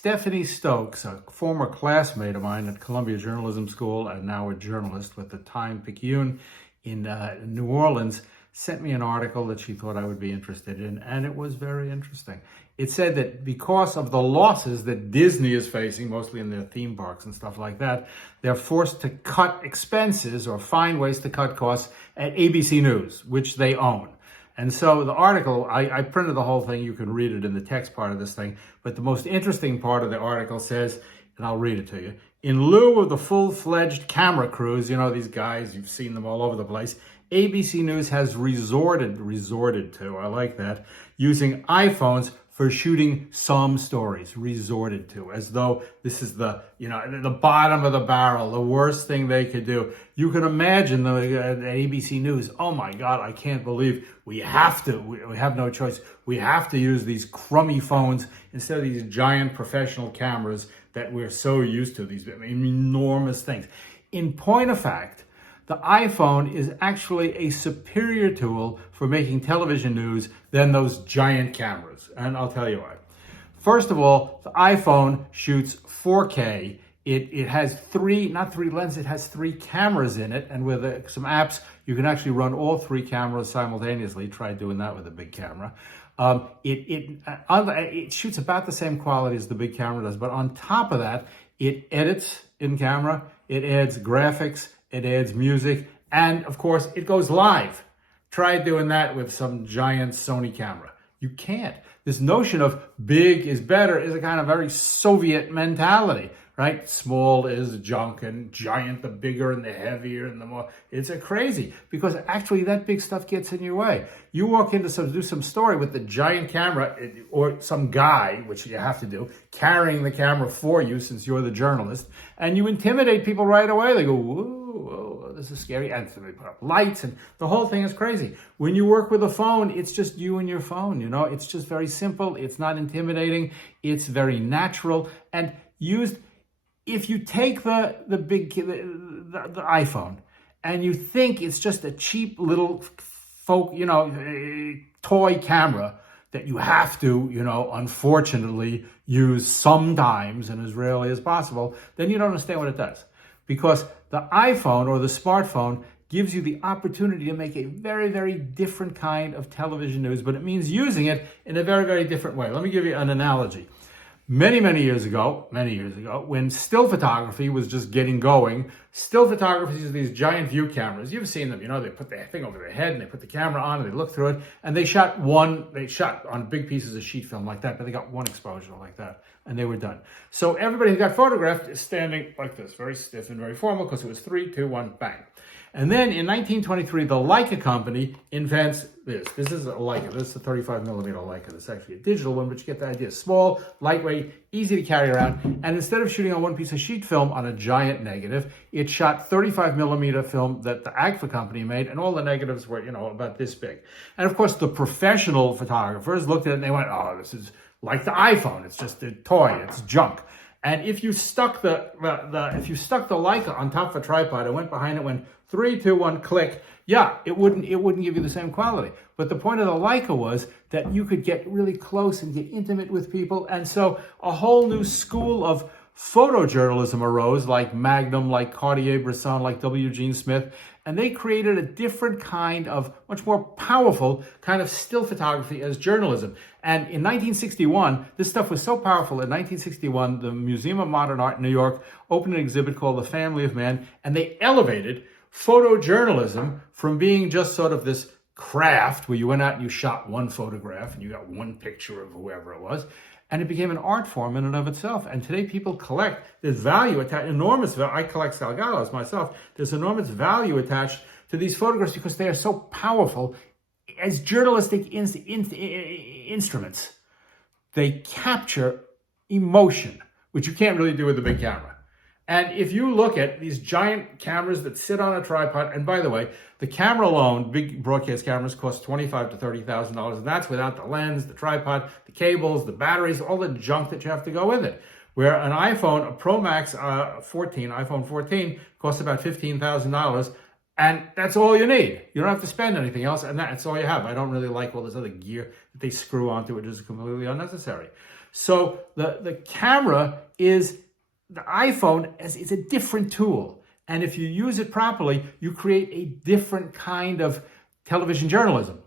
Stephanie Stokes, a former classmate of mine at Columbia Journalism School and now a journalist with the Time-Picayune in New Orleans, sent me an article that she thought I would be interested in, and it was very interesting. It said that because of the losses that Disney is facing, mostly in their theme parks and stuff like that, they're forced to cut expenses or find ways to cut costs at ABC News, which they own. And so the article, I printed the whole thing. You can read it in the text part of this thing. But the most interesting part of the article says, and I'll read it to you, in lieu of the full-fledged camera crews, you know, these guys, you've seen them all over the place, ABC News has resorted to, I like that, using iPhones for shooting some stories, resorted to, as though this is the bottom of the barrel, the worst thing they could do. You can imagine the ABC News, oh my God, I can't believe we have no choice. We have to use these crummy phones instead of these giant professional cameras that we're so used to, these enormous things. In point of fact, the iPhone is actually a superior tool for making television news than those giant cameras. And I'll tell you why. First of all, the iPhone shoots 4K. It has not three lenses, it has three cameras in it. And with some apps, you can actually run all three cameras simultaneously. Try doing that with a big camera. It shoots about the same quality as the big camera does. But on top of that, it edits in camera, it adds graphics, it adds music, and of course, it goes live. Try doing that with some giant Sony camera. You can't. This notion of big is better is a kind of very Soviet mentality, right? Small is junk and giant, the bigger and the heavier and the more. It's crazy because actually that big stuff gets in your way. You walk in to do some story with the giant camera or some guy, which you have to do, carrying the camera for you since you're the journalist, and you intimidate people right away. They go, whoa, this is scary. And so they put up lights and the whole thing is crazy. When you work with a phone, it's just you and your phone, it's just very simple. It's not intimidating. It's very natural and used. If you take the iPhone and you think it's just a cheap little toy camera that you have to, unfortunately use sometimes and as rarely as possible, then you don't understand what it does. Because the iPhone or the smartphone gives you the opportunity to make a very, very different kind of television news, but it means using it in a very, very different way. Let me give you an analogy. Many years ago, when still photography was just getting going, still photography is these giant view cameras. You've seen them, they put the thing over their head and they put the camera on and they look through it and they shot on big pieces of sheet film like that, but they got one exposure like that and they were done. So everybody who got photographed is standing like this, very stiff and very formal because it was 3, 2, 1, bang. And then in 1923, the Leica company invents this. This is a Leica. This is a 35 millimeter Leica. This is actually a digital one, but you get the idea. Small, lightweight, easy to carry around. And instead of shooting on one piece of sheet film on a giant negative, it shot 35 millimeter film that the Agfa company made, and all the negatives were, about this big. And of course, the professional photographers looked at it and they went, oh, this is like the iPhone. It's just a toy. It's junk. And if you stuck the Leica on top of a tripod and went behind it, went 3, 2, 1, click, yeah, it wouldn't give you the same quality. But the point of the Leica was that you could get really close and get intimate with people. And so a whole new school of photojournalism arose, like Magnum, like Cartier-Bresson, like W. Gene Smith. And they created a different kind of, much more powerful kind of still photography as journalism. And in 1961, this stuff was so powerful. In 1961, the Museum of Modern Art in New York opened an exhibit called The Family of Man, and they elevated photojournalism from being just sort of this craft where you went out and you shot one photograph and you got one picture of whoever it was, and it became an art form in and of itself. And today people collect. There's value attached, enormous value. I collect Salgados myself. There's enormous value attached to these photographs because they are so powerful as journalistic instruments. They capture emotion, which you can't really do with a big camera. And if you look at these giant cameras that sit on a tripod, and by the way, the camera alone, big broadcast cameras, cost $25,000 to $30,000, and that's without the lens, the tripod, the cables, the batteries, all the junk that you have to go with it. Where an iPhone, a Pro Max iPhone 14, costs about $15,000, and that's all you need. You don't have to spend anything else, and that's all you have. I don't really like all this other gear that they screw onto it, which is completely unnecessary. So the camera is, the iPhone is a different tool. And if you use it properly, you create a different kind of television journalism.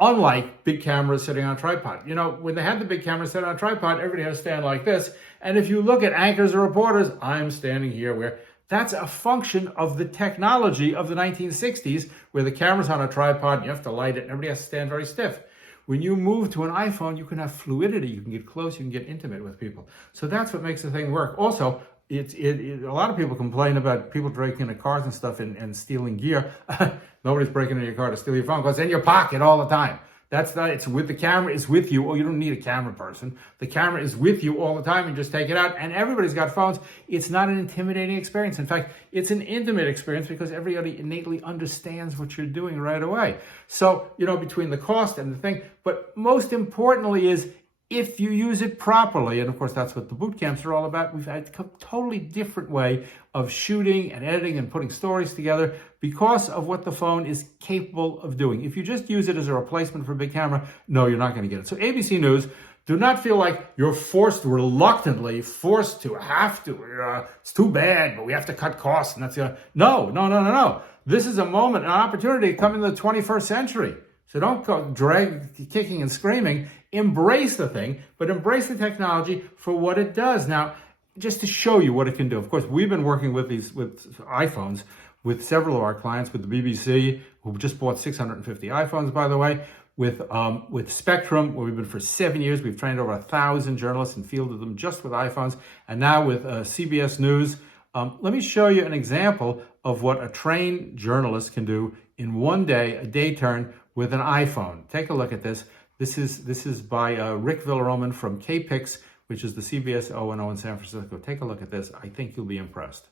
Unlike big cameras sitting on a tripod. You know, when they had the big cameras sitting on a tripod, everybody had to stand like this. And if you look at anchors or reporters, I'm standing here, where that's a function of the technology of the 1960s, where the camera's on a tripod, you have to light it, and everybody has to stand very stiff. When you move to an iPhone, you can have fluidity, you can get close, you can get intimate with people. So that's what makes the thing work. Also, a lot of people complain about people breaking into cars and stuff and stealing gear. Nobody's breaking into your car to steal your phone, because it's in your pocket all the time. That's not, it's with the camera, it's with you. Oh, you don't need a camera person. The camera is with you all the time. You just take it out, and everybody's got phones. It's not an intimidating experience. In fact, it's an intimate experience, because everybody innately understands what you're doing right away. So, you know, between the cost and the thing, but most importantly is, if you use it properly, and of course that's what the boot camps are all about, we've had a totally different way of shooting and editing and putting stories together because of what the phone is capable of doing. If you just use it as a replacement for a big camera, no, you're not going to get it. So ABC News, do not feel like you're reluctantly forced to, have to. It's too bad, but we have to cut costs, and that's no. This is a moment, an opportunity to come into the 21st century. So don't go drag, kicking and screaming. Embrace the thing, but embrace the technology for what it does. Now, just to show you what it can do. Of course, we've been working with iPhones with several of our clients, with the BBC, who just bought 650 iPhones, by the way, with Spectrum, where we've been for 7 years. We've trained over 1,000 journalists and fielded them just with iPhones. And now with CBS News. Let me show you an example of what a trained journalist can do in one day, a day turn, with an iPhone. Take a look at this. This is by Rick Villaroman from KPIX, which is the CBS O&O in San Francisco. Take a look at this. I think you'll be impressed.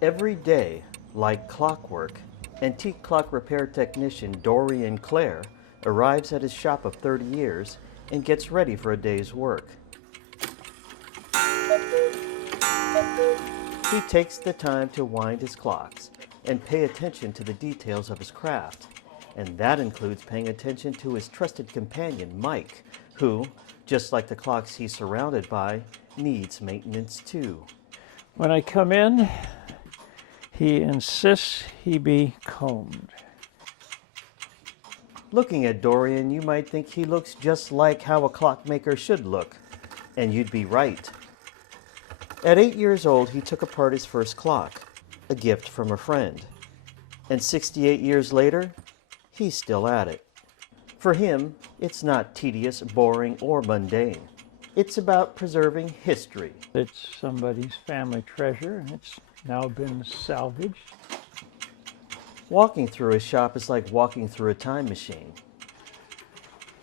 Every day, like clockwork, antique clock repair technician Dorian Clare arrives at his shop of 30 years and gets ready for a day's work. He takes the time to wind his clocks and pay attention to the details of his craft, and that includes paying attention to his trusted companion, Mike, who, just like the clocks he's surrounded by, needs maintenance too. When I come in, he insists he be combed. Looking at Dorian, you might think he looks just like how a clockmaker should look, and you'd be right. At 8 years old, he took apart his first clock, a gift from a friend. And 68 years later, he's still at it. For him, it's not tedious, boring, or mundane. It's about preserving history. It's somebody's family treasure, and it's now been salvaged. Walking through his shop is like walking through a time machine.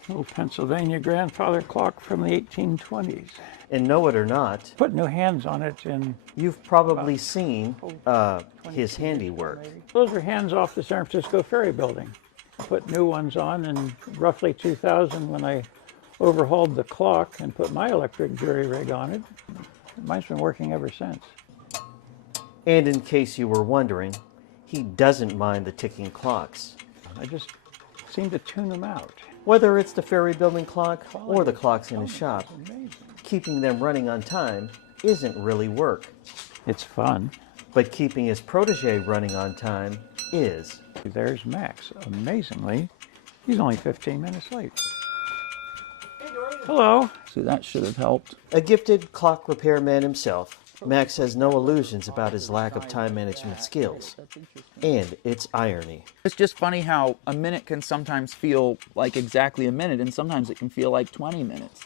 Old Pennsylvania grandfather clock from the 1820s. And know it or not, Put new hands on it in... you've probably seen his handiwork. Those are hands off the San Francisco Ferry Building. I put new ones on in roughly 2000 when I overhauled the clock and put my electric jury rig on it. Mine's been working ever since. And in case you were wondering, he doesn't mind the ticking clocks. I just seem to tune them out. Whether it's the ferry building clock or the clocks in his shop, keeping them running on time isn't really work. It's fun. But keeping his protege running on time is. There's Max. Amazingly, he's only 15 minutes late. Hello. See, that should have helped. A gifted clock repairman himself, Max has no illusions about his lack of time management skills. And it's irony. It's just funny how a minute can sometimes feel like exactly a minute, and sometimes it can feel like 20 minutes.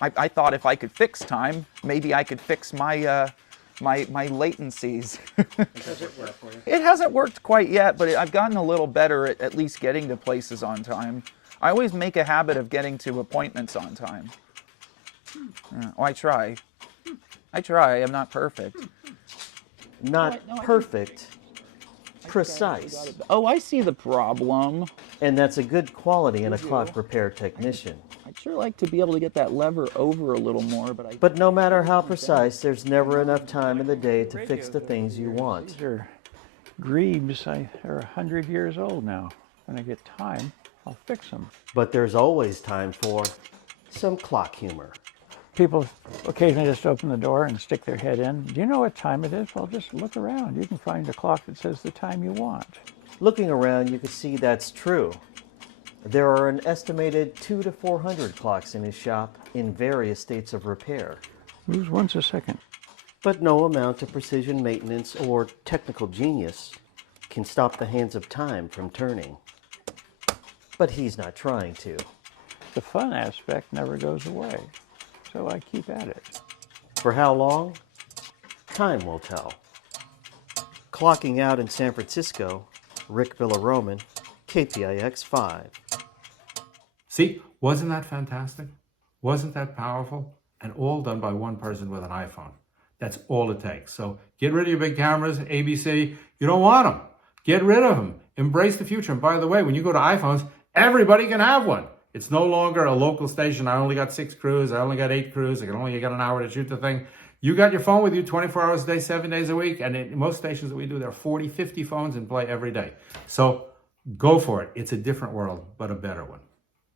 I thought if I could fix time, maybe I could fix my my latencies. Does it work for you? It hasn't worked quite yet, but I've gotten a little better at least getting to places on time. I always make a habit of getting to appointments on time. I try. I'm not perfect. Not perfect, precise. Oh, I see the problem. And that's a good quality in a clock repair technician. sure like to be able to get that lever over a little more, but But no matter how precise, there's never enough time in the day to fix the things you want. These are Grebes. They're 100 years old now. When I get time, I'll fix them. But there's always time for some clock humor. People occasionally just open the door and stick their head in. Do you know what time it is? Well, just look around. You can find a clock that says the time you want. Looking around, you can see that's true. There are an estimated 200 to 400 clocks in his shop in various states of repair. Moves once a second. But no amount of precision maintenance or technical genius can stop the hands of time from turning. But he's not trying to. The fun aspect never goes away, so I keep at it. For how long? Time will tell. Clocking out in San Francisco, Rick Villaroman, KPIX 5. See, wasn't that fantastic? Wasn't that powerful? And all done by one person with an iPhone. That's all it takes. So get rid of your big cameras, ABC. You don't want them. Get rid of them. Embrace the future. And by the way, when you go to iPhones, everybody can have one. It's no longer a local station. I only got 6 crews. I only got 8 crews. I can only get an hour to shoot the thing. You got your phone with you 24 hours a day, 7 days a week. And in most stations that we do, there are 40, 50 phones in play every day. So go for it. It's a different world, but a better one.